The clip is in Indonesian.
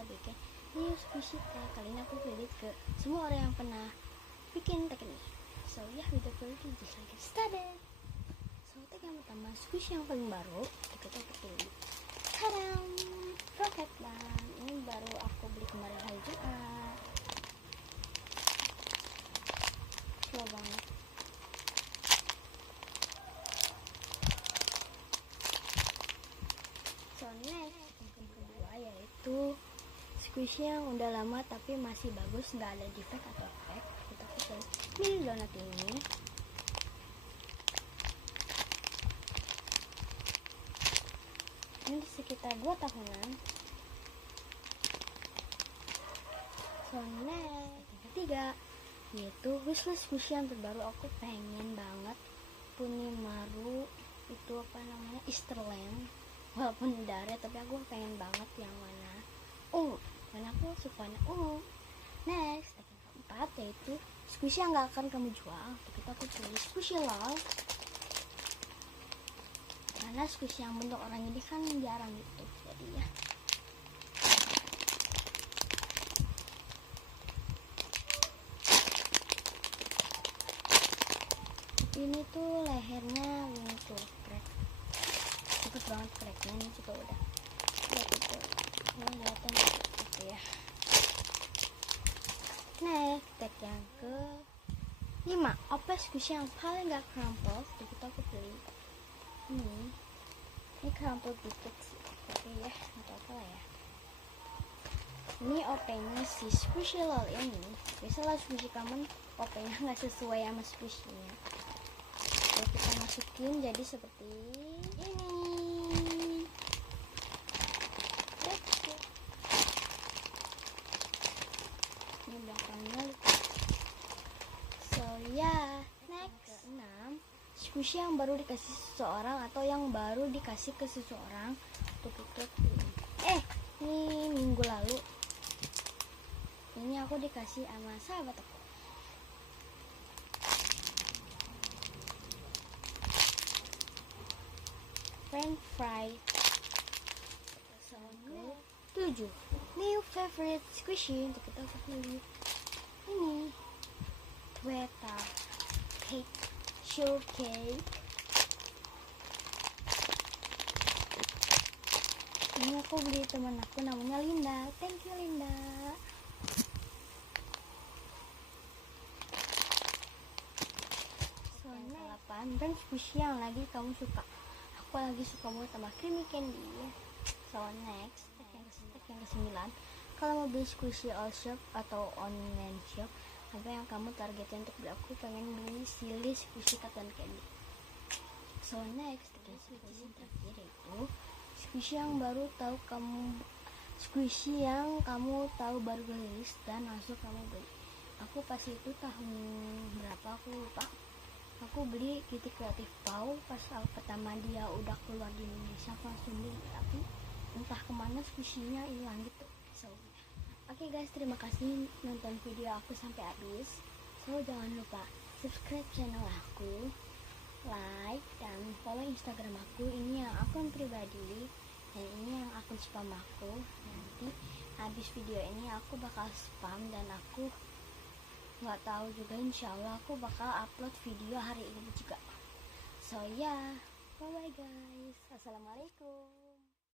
bakal bikin new squishy tag. Kali ini aku kredit ke semua orang yang pernah bikin tag ini. So yeah, without further ado, just like it started. So tag yang pertama, squishy yang paling baru, kita pilih. Tadam, Rocket Band. Ini baru aku beli kemarin hari Jumat. Slow banget. So next, yang kedua yaitu squishy yang udah lama tapi masih bagus, nggak ada defect atau efek. Kita pakai mini donat ini. Ini sekitar 2 tahunan. So next, yang ketiga yaitu wishlist squishy yang terbaru. Aku pengen banget Punimaru, itu apa namanya, Easterland. Walaupun udah ada, tapi aku pengen banget yang mana karena aku sukanya Next, yang keempat yaitu squishy yang gak akan kamu jual. Untuk itu aku pilih squishy lol, karena squishy yang bentuk orang ini kan jarang gitu. Jadi ya, ini tuh lehernya ini tuh crack, cepet banget cracknya. Ini juga udah gitu, ini kelihatan gitu ya. Next, tag yang ke 5, apa squishy yang paling gak crumple. Jadi kita aku pilih ini crumple dikit sih, tapi ya nggak apa lah ya. Ini OP-nya si squishy lol ini. Biasalah squishy common OP-nya nggak sesuai sama squishy-nya. Jadi kita masukin jadi seperti ini. Ini belakangnya. So ya, next 6, squishy yang baru dikasih seseorang atau yang baru dikasih ke seseorang. Untuk itu ini minggu lalu ini aku dikasih sama sahabat aku. French fry. So 7, new favorite squishy. Untuk kita pilih ini Tweta cake, shortcake. Ini aku beli teman aku, namanya Linda. Thank you Linda. So next, 8, brand squishy yang lagi kamu suka. Aku lagi suka banget sama creamy candy. So next, tag yang ke-9, kalau mau beli squishy all shop atau online shop, apa yang kamu targetin untuk beli? Aku pengen beli silly squishy cotton candy. So next, tag yang terakhir yaitu squishy yang baru tahu kamu, squishy yang kamu tahu baru rilis dan langsung kamu beli. Aku pas itu tahun berapa aku lupa, aku beli Kitty Creative Paw pas pertama dia udah keluar di Indonesia. Aku langsung beli, tapi entah kemana squishy-nya hilang gitu. So oke guys, terima kasih nonton video aku sampai habis. So jangan lupa subscribe channel aku, like dan follow Instagram aku. Ini yang akun pribadi dan ini yang akun spam aku. Nanti habis video ini aku bakal spam dan aku nggak tahu juga, insyaallah aku bakal upload video hari ini juga. So ya, bye bye guys, assalamualaikum.